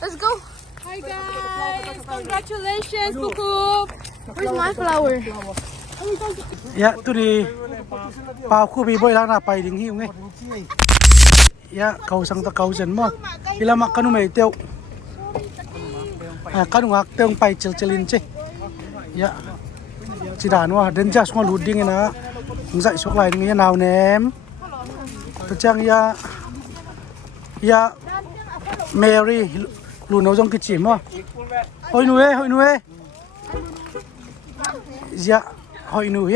Let's go. Hi guys. Congratulations, Kukup. Where's my flower? Ya tu di pau bi boy lang na pai ding hi nge ya kau sang ta kau jen mo ila mak kanu mai teu kanu ngak teu pai chilin che ya chỉ đàn wa đến giờ xuống lụt đi nghe na dậy xuống lại nghe nào ném tôi chăng ya Mary lụt nấu trong cái chỉ mà hồi nuôi dạ hồi nuôi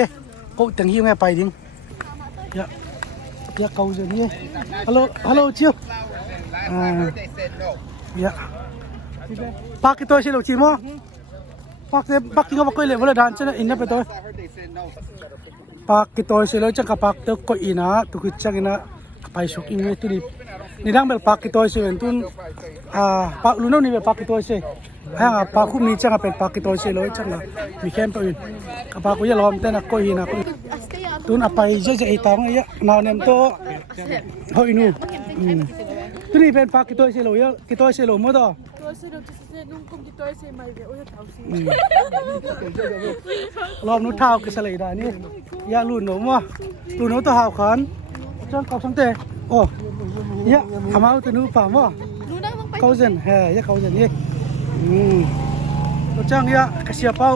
cô từng hiu nghe bài đi ya câu gì nhé hello chiêu ya bác cái tôi sẽ đầu chỉ mà bác cái nó coi lệ với là đàn cho nên inไปtôi bác cái tôi sẽ lấy chắc cái bác tôi coi in á tôi cứ chắc in á bài số in nghe tôi điนี่ดังแบบปากกิโตยเสียตุนปากลุนนี่แบบปากกิโตยเสียฮะปากคุ้มนี้จังเป็นปากกิโตยเสียเลยจังนะมีแคมป์อื่นกับปากกูจะล้อมแต่นักก็หินะตุนapaจะไอ้ตองไอ้นอนเนี่ยตัวเฮ้ยนู่ตุนนี่เป็นปากกิโตยเสียเลยกิโตยเสียเลยมั้งต่อล้อมนู้นเท้าก็เสลยได้นี่ยาลุนหนูมั้งลุนหนูตัวหาวขันจังกับสังเตโอ้ยะทำเอาตัวนู้นป่าวมั้งเขาเซนเฮ้ยเขาเซนนี่ตัวจังยะกระเสียเป้า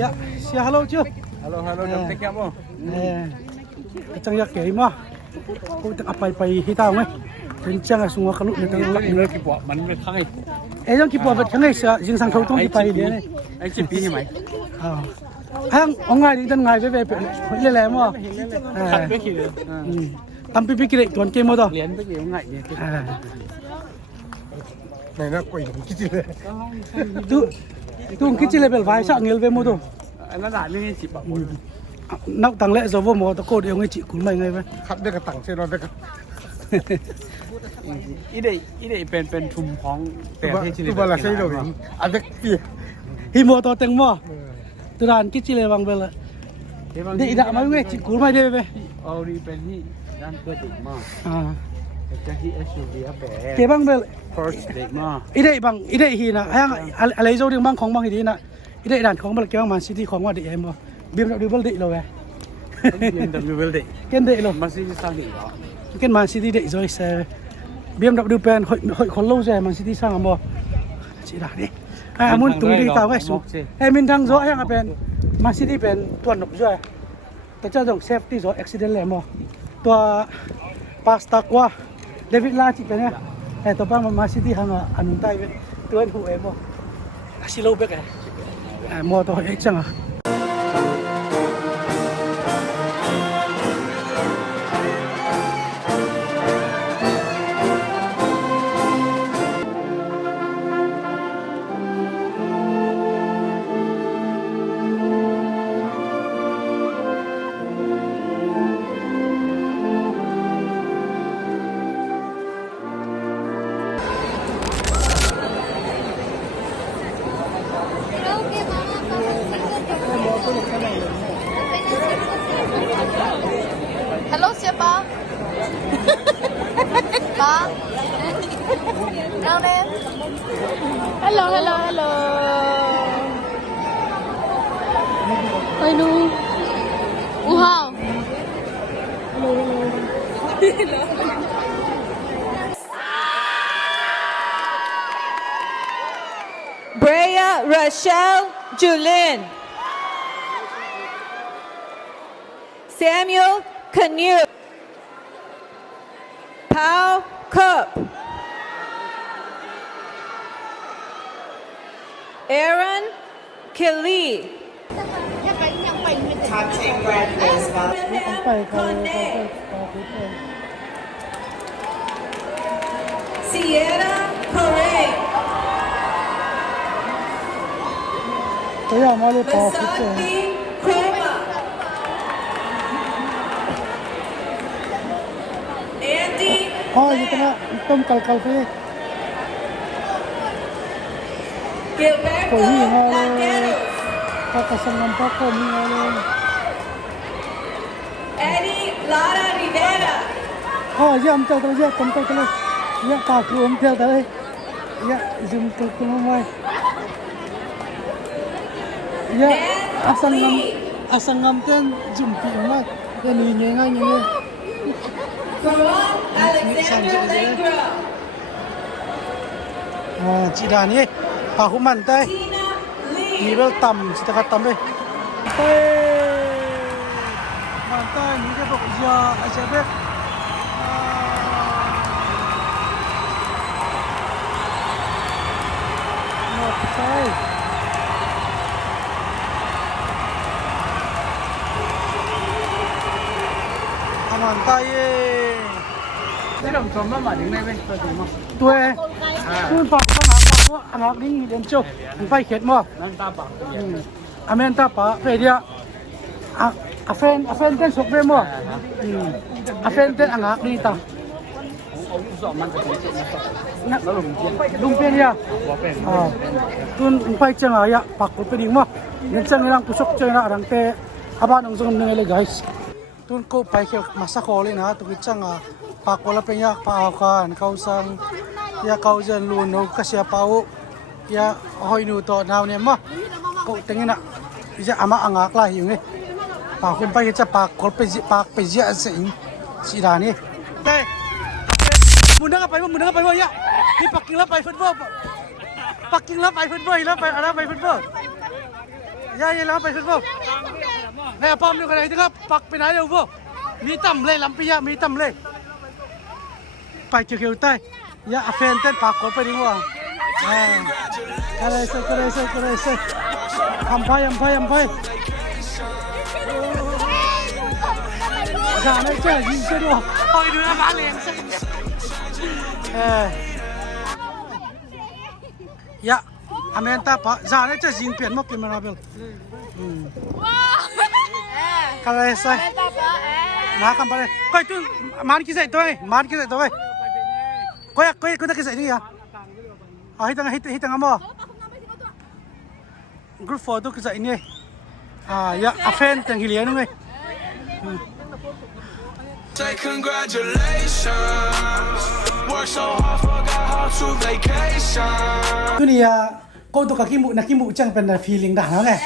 ยะเสียฮัลโหลเจ้าฮัลโหลเดี๋ยวเต็มมั้งจังยะเก๋มั้งกูจะเอาไปที่ตาไหมถึงจังสังวขลุ่นจังลักเลยกี่ปวดมันเป็นข้างไอ้ยังกี่ปวดเป็นข้างไอ้เสือยิงสังเขาต้องกี่ไปเดี๋ยวนี่ไอ้จิบปีใช่ไหมห้างองง่ายดีจังง่ายไปเป็นเล่นแหลมมั้งขัดไปกี่ทำไปกี่เด็กตัวเกมมั้งต่อเหรียญไปกี่ง่ายเนี่ยไหนนะกุยคิดจีเลยตู้คิดจีเลยเป็นไฟสักเงี้ยไปมั้งต่ออันนั้นด่านี่จิบแบบนักตังเละจะว่าหมอตะโกนเดี๋ยวไงจีคุณไม่ไงไปขัดได้กระตังเส้นนอนได้กันอีเดย์เป็นชุมพ้องเป็นที่ชิลิตัวละใช่หรือยังอันเด็กปีฮิโมตัวเต็งมั้งตัวร้านคิดจีเลยบางเบลเลยเดี๋ยวอีด่ามาไงจีคุณไม่ได้ไปเอาดีเป็นที่ด้านเกิดดึกมากจะที่ SUV อ่ะแบบเก็บบางเบล first เด็กมากอีเดย์บางอีเดย์ฮีนะฮะอะไรโจดึงบางของบางทีนะอีเดย์ด่านของเบลเกี่ยวกับมันซิตี้ของว่าเดย์เอ็มบ่บีมดับเบิลเดย์เลยบีมดับเบิลเดย์เก่งเดย์เลยมันซิตี้สร้างเดย์เหรอเก่งมันซิตี้เดย์โจยเซ่บีมดับเบิลเป็นคนเล่าใจมันซิตี้สร้างบ่จีด่านี่มุนตุงดีตาไว้สูมินทางโจยังเป็นมันซิตี้เป็นตัวหนุกจ้วยแต่เจ้าต้องเซฟตี้โจอุบิเหตุเลยบ่ตัวพาสต้ากว่าเดวิดลาจิเป็นเนี่ยตัวป้ามาซิตี้หางอันนั้นได้เป็นตัวหัวเอ็มบ่สิโลเบกมอตัวเอ็กซ์จังอ่ะHello, siapa? Pa? Down there. Hello. I know. Wow. Hello. Brea Rochelle Julin. Samuel Canoe. Paul Cup. Aaron Kelly. Top 10 graduates. Sierra Correa. ตัวอย่างมาเลยพอคิดเจอ Andy อ๋ออยู่ตรงนั้นต้มเกาๆพี่โอ้ยงอเลยปากกระสังน้ำปากก็มีงอเลย Eddie Lara Rivera อ๋อเยี่ยมเจ้าตัวเยี่ยมเจ้าตัวเลยเยี่ยมปากรวมเที่ยวเลย Ya, zoom ke kumamay. Ya, asang ngam ten zoom pi ngat. Ya ni ngay. Karan Alexander Lengra. Chị đàn ấy, bà cũng mặn tay. Tina Lee. Ni bel tam, chị ta cắt tam đây. Mặn tay, ni cái bọc giờ, ai sẽ biết. Một tay. Mặn tay ấy. Cái đồng chấm nó mà đứng đây bên tôi đúng không? Tôiคุณฝากข้างหลังว่าอันนี้เรียนจบไปเขียนมั้ง Nang tapang. อเมนตาปะไปเดียอาเฟนเต้นสุกเวมั้งอาเฟนเต้นอ่างดีตา Ông dọn man cái chuyện nó lùng chuyện. ลุงเป็นเนี่ย Có vẻ ตุนไปเจังอะไรปักไปดิ้งมั้งยังจังรังกุศลเจนะรังเตะอาบ้านองค์ทรงนึงเลย guys ตุนก็ไปเกี่ยวมาสักคนเลยนะตุกิจังปักวลาเป็นยาปาวกันเขาสั่งยาเขาจะลุนเอากระเสียเปา ya hoi nu to naw ne ma ko tengina ija ama angak la hiu ni pa kun pa cha pa kol pe ji asing si da ni dai munang apa ya ni paking la pai football paking la pai football la pai ara pai football ya la pai football nè pom ni cái nàyครับปักไปไหนเร็วบ่มีต่ำเลยลำปียะมีต่ำเลยไปเกี่ยวๆใต้ยาเฟนเต้นปากกดไปดีกว่าอะไรสิทำไปอย่าได้เจอยิงเสียด้วยปล่อยดูนะมาเลี้ยงสิยะอเมนตาปะอย่าได้เจอยิงเปลี่ยนมากกินมาราเบลอะไรสิมาคำไปเลยก้อยตุ้งมันกี่ใส่ตัวไงก้อยตะกี่ใส่นี่อ่ะhitang mo group photo ka sa inyo ya afen tang hilian ng Say congratulations. Work so hard, forgot how to vacation. Tunia ko to nakimu chang pen feeling dah na ngai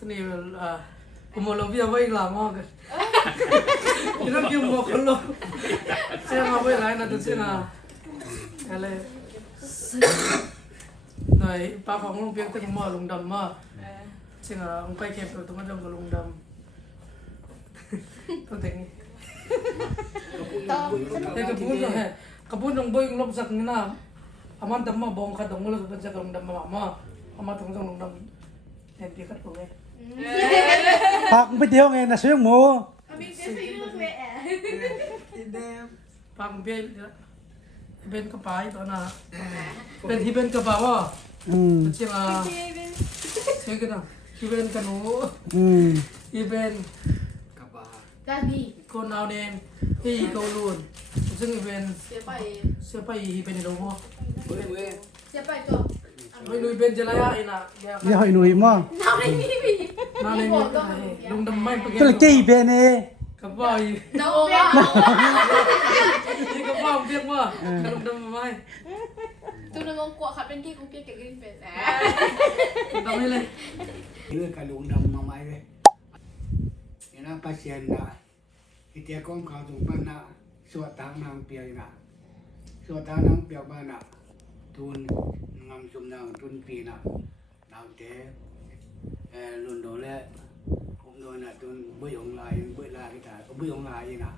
Tuni umolo bia vai la mo ke. Ina ki mo kholo. Sia ma vai lai na tu sina. Ale. Noi pa khong long piang te mo lung dam ma. Sina ong pai ke pro tu ma jong lung dam. Tu teng. Te ke pun no he. Kapun dong boy nglob sak ni na. Aman dam ma bong kha dong lo ban sak lung dam ma. Ama tong lung dam. En pi khat ko nge. pakไปเดียวไงนะซื้อหมู Pang ben ka pai to na. Ben hi ben ka ba wa. Chim Sige ka na. Hi ben ka no. Hi ben Gabi. ko now name. Hi ko luôn.ซึ่งhi ben se pai hi ben do mo. Siapa itu? Noi lui ben jala ya ina. อย่าให้หนุ่ยมั้ง Nah, ini bi. Na name lung dam mai pa ก็เลยเกี่ยเบนเอ ka ba hi. Nah, Hi ka ba biak ma. Ka lung dam mai. tu nama kuat kat bengkel kayak green pen. Dam mai le. เลือกกระลุงดำมาไหมเลยเนี่ยนะปัสเซียนนะที่เตี้ยก้องเขาตรงบ้านนะสวดทางนางเปียนะสวดทางนางเปียบ้านนะทุนงามสุมนางทุนปีนะนางเต้ลุนโดเล่ผมโดนนะทุนเบื่อองลายที่ถ่ายก็เบื่อองลายนะ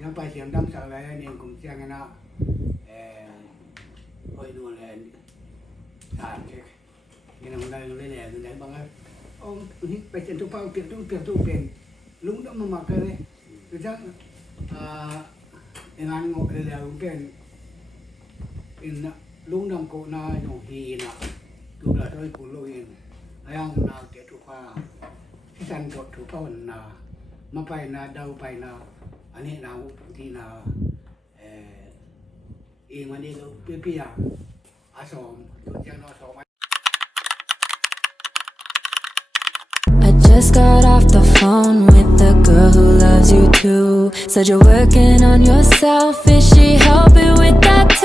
ยังไปเสียงดำสักอะไรเนี่ยกลุ่มเชียงนะไปดูแลทานเช็คนี่น้องได้เลยแหละดูได้บ้างครับôngไปเจนทุกเป้าเปลี่ยนทุกเป็นลุงต้องมาหมักเลยคือจังงานงอกเลยแล้วเป็นลุงนำโกนาหนูฮีนะดูแลด้วยกุลโอินยังนาเกตุฟ้าที่สันกดถูกเป้านามาไปนาเดาไปนาอันนี้นาที่นาเองวันนี้เราเปี้ยอาสมตัวเจ้านาสม I just got off the phone with the girl who loves you too. Said you're working on yourself, is she helping with that too?